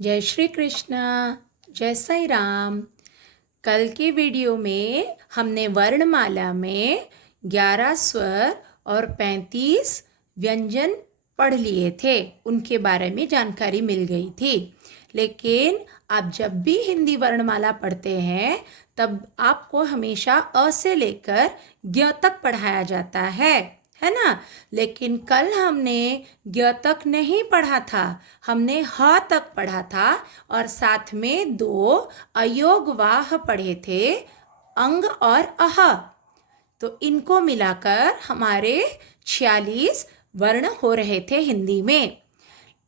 जय श्री कृष्ण। जय साई राम। कल के वीडियो में हमने वर्णमाला में 11 स्वर और 35 व्यंजन पढ़ लिए थे, उनके बारे में जानकारी मिल गई थी। लेकिन आप जब भी हिंदी वर्णमाला पढ़ते हैं तब आपको हमेशा अ से लेकर ज्ञ तक पढ़ाया जाता है ना। लेकिन कल हमने ज्ञ तक नहीं पढ़ा था, हमने ह तक पढ़ा था और साथ में 2 अयोगवाह पढ़े थे, अंग और अह। तो इनको मिलाकर हमारे 46 वर्ण हो रहे थे हिंदी में।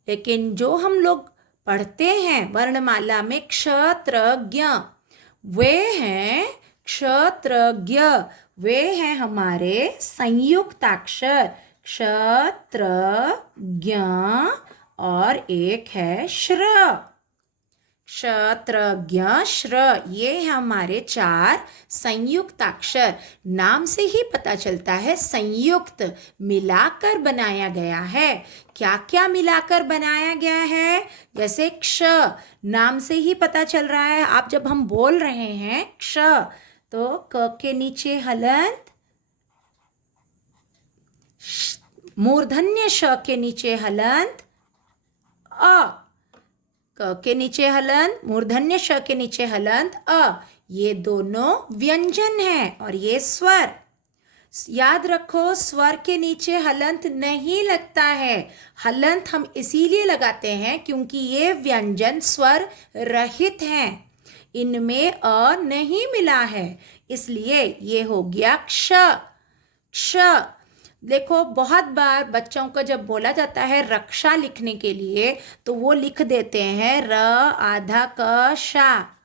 लेकिन जो हम लोग पढ़ते हैं वर्णमाला में क्षत्रज्ञ, वे हैं क्षत्रज्ञ, वे हैं हमारे संयुक्ताक्षर क्षत्रज्ञ। और एक है श्र, क्षत्रज्ञ श्र, ये है हमारे 4 संयुक्ताक्षर। नाम से ही पता चलता है संयुक्त, मिलाकर बनाया गया है। क्या क्या मिलाकर बनाया गया है? जैसे क्ष, नाम से ही पता चल रहा है। आप जब हम बोल रहे हैं क्ष तो क के नीचे हलंत, मूर्धन्य श के नीचे हलंत, अ, क के नीचे हलंत, मूर्धन्य श के नीचे हलंत, अ। ये दोनों व्यंजन हैं और ये स्वर। याद रखो, स्वर के नीचे हलंत नहीं लगता है। हलंत हम इसीलिए लगाते हैं क्योंकि ये व्यंजन स्वर रहित हैं, इनमें अ नहीं मिला है, इसलिए ये हो गया क्ष। क्ष। देखो, बहुत बार बच्चों को जब बोला जाता है रक्षा लिखने के लिए तो वो लिख देते हैं र आधा क शा,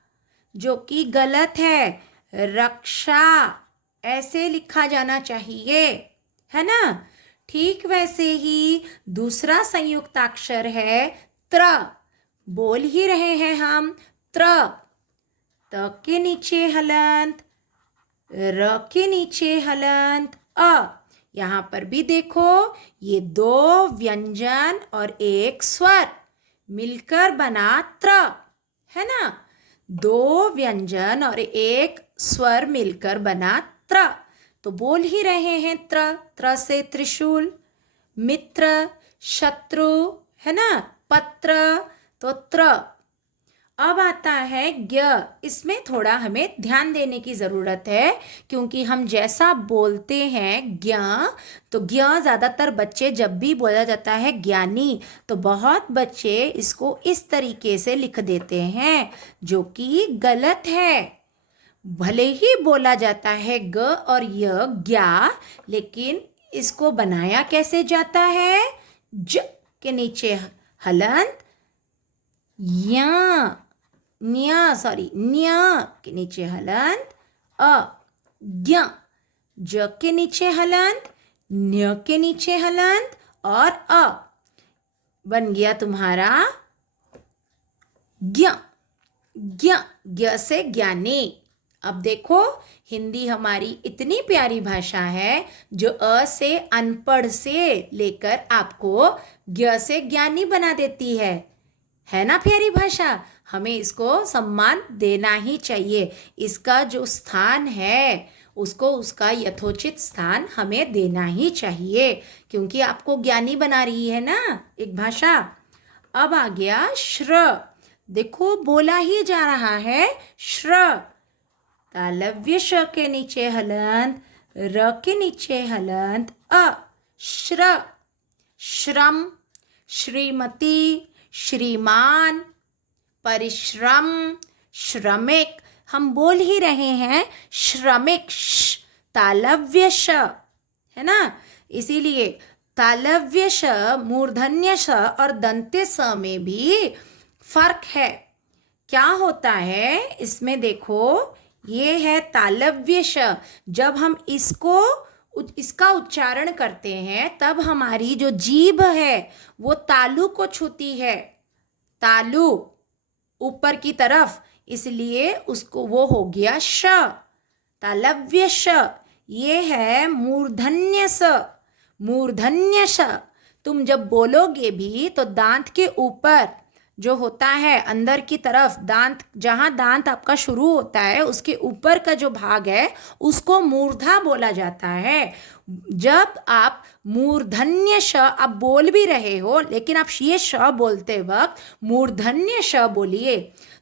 जो कि गलत है। रक्षा ऐसे लिखा जाना चाहिए, है ना। ठीक वैसे ही दूसरा संयुक्ताक्षर है त्र। बोल ही रहे हैं हम त्र। त के नीचे हलंत, र के नीचे हलंत, अ। यहाँ पर भी देखो, ये 2 व्यंजन और एक स्वर मिलकर बना त्र, है ना। 2 व्यंजन और एक स्वर मिलकर बना त्र। तो बोल ही रहे हैं त्र। त्र से त्रिशूल, मित्र, शत्रु, है ना, पत्र, तो त्र। अब आता है ज्ञ। इसमें थोड़ा हमें ध्यान देने की ज़रूरत है क्योंकि हम जैसा बोलते हैं ज्ञ, तो ज्ञ ज़्यादातर बच्चे जब भी बोला जाता है ज्ञानी तो बहुत बच्चे इसको इस तरीके से लिख देते हैं, जो कि गलत है। भले ही बोला जाता है ग और य ज्ञा, लेकिन इसको बनाया कैसे जाता है? ज के नीचे हलंत, या न्या, सॉरी न्या के नीचे हलंत, अ। ज्ञ, ज के नीचे हलंत, न्य के नीचे हलंत और अ। बन गया तुम्हारा ज्ञ। ज्ञ, ज्ञ से ज्ञानी। अब देखो, हिंदी हमारी इतनी प्यारी भाषा है जो अ से अनपढ़ से लेकर आपको ज्ञ से ज्ञानी बना देती है ना प्यारी भाषा। हमें इसको सम्मान देना ही चाहिए। इसका जो स्थान है उसको उसका यथोचित स्थान हमें देना ही चाहिए, क्योंकि आपको ज्ञानी बना रही है ना एक भाषा। अब आ गया श्र। देखो, बोला ही जा रहा है श्र। तालव्य श के नीचे हलंत, र के नीचे हलंत, अ। श्र। श्रम, श्रीमती, श्रीमान, परिश्रम, श्रमिक। हम बोल ही रहे हैं श्रमिक, श, तालव्य श, है ना। इसीलिए तालव्य श, मूर्धन्य श और दंत्य स में भी फर्क है। क्या होता है इसमें? देखो, ये है तालव्य श। जब हम इसका उच्चारण करते हैं तब हमारी जो जीभ है वो तालु को छूती है, तालु ऊपर की तरफ, इसलिए उसको वो हो गया श, तालव्य श। ये है मूर्धन्य स, मूर्धन्य श। तुम जब बोलोगे भी तो दांत के ऊपर जो होता है अंदर की तरफ, दांत, जहाँ दांत आपका शुरू होता है उसके ऊपर का जो भाग है उसको मूर्धा बोला जाता है। जब आप मूर्धन्य श आप बोल भी रहे हो लेकिन आप ये श बोलते वक्त मूर्धन्य श बोलिए।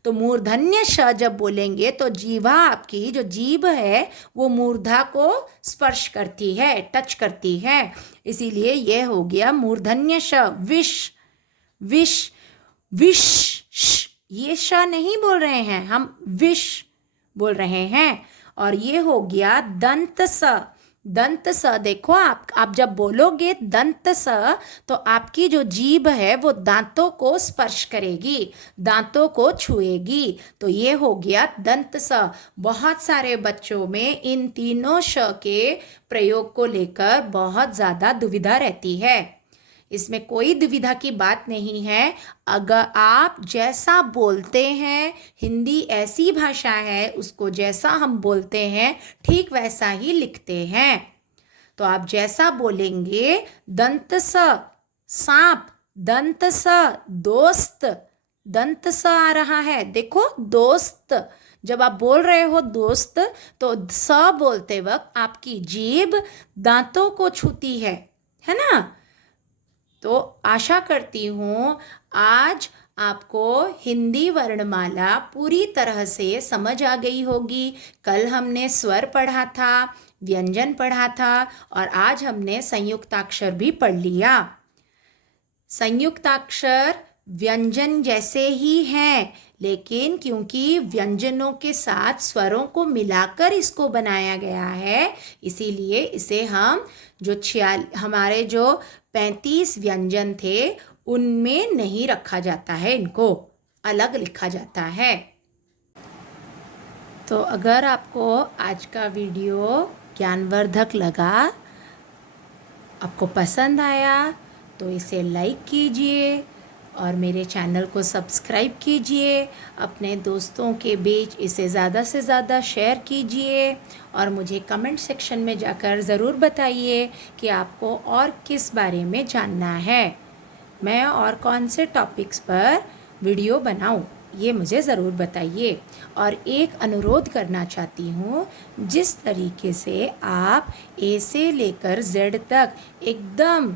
तो मूर्धन्य श जब बोलेंगे तो जीवा, आपकी जो जीभ है वो मूर्धा को स्पर्श करती है, टच करती है, इसीलिए ये हो गया मूर्धन्य श। विष, विष, विष, ये श नहीं बोल रहे हैं हम, विष बोल रहे हैं। और ये हो गया दंत स। दंत स, देखो आप जब बोलोगे दंत स तो आपकी जो जीभ है वो दांतों को स्पर्श करेगी, दांतों को छुएगी, तो ये हो गया दंत स। बहुत सारे बच्चों में इन तीनों श के प्रयोग को लेकर बहुत ज़्यादा दुविधा रहती है। इसमें कोई दुविधा की बात नहीं है। अगर आप जैसा बोलते हैं, हिंदी ऐसी भाषा है, उसको जैसा हम बोलते हैं ठीक वैसा ही लिखते हैं। तो आप जैसा बोलेंगे, दंत स सांप, दंत स दोस्त, दंत स आ रहा है, देखो दोस्त। जब आप बोल रहे हो दोस्त तो स बोलते वक्त आपकी जीभ दांतों को छूती है ना। तो आशा करती हूँ आज आपको हिंदी वर्णमाला पूरी तरह से समझ आ गई होगी। कल हमने स्वर पढ़ा था, व्यंजन पढ़ा था और आज हमने संयुक्ताक्षर भी पढ़ लिया। संयुक्ताक्षर व्यंजन जैसे ही हैं, लेकिन क्योंकि व्यंजनों के साथ स्वरों को मिलाकर इसको बनाया गया है, इसीलिए इसे हम हमारे जो 35 व्यंजन थे उनमें नहीं रखा जाता है, इनको अलग लिखा जाता है। तो अगर आपको आज का वीडियो ज्ञानवर्धक लगा, आपको पसंद आया तो इसे लाइक कीजिए और मेरे चैनल को सब्सक्राइब कीजिए। अपने दोस्तों के बीच इसे ज़्यादा से ज़्यादा शेयर कीजिए और मुझे कमेंट सेक्शन में जाकर ज़रूर बताइए कि आपको और किस बारे में जानना है, मैं और कौन से टॉपिक्स पर वीडियो बनाऊं, ये मुझे ज़रूर बताइए। और एक अनुरोध करना चाहती हूँ, जिस तरीके से आप ए से लेकर जेड तक एकदम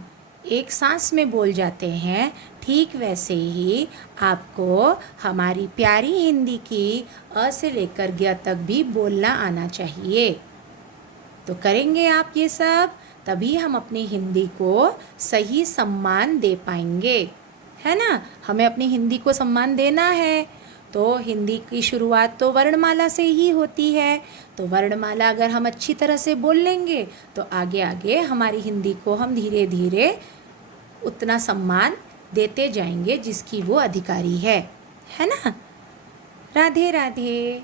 एक सांस में बोल जाते हैं, ठीक वैसे ही आपको हमारी प्यारी हिंदी की अ से लेकर ज्ञ तक भी बोलना आना चाहिए। तो करेंगे आप ये सब, तभी हम अपनी हिंदी को सही सम्मान दे पाएंगे, है ना। हमें अपनी हिंदी को सम्मान देना है तो हिंदी की शुरुआत तो वर्णमाला से ही होती है। तो वर्णमाला अगर हम अच्छी तरह से बोल लेंगे तो आगे आगे हमारी हिंदी को हम धीरे धीरे उतना सम्मान देते जाएंगे जिसकी वो अधिकारी है ना। राधे राधे।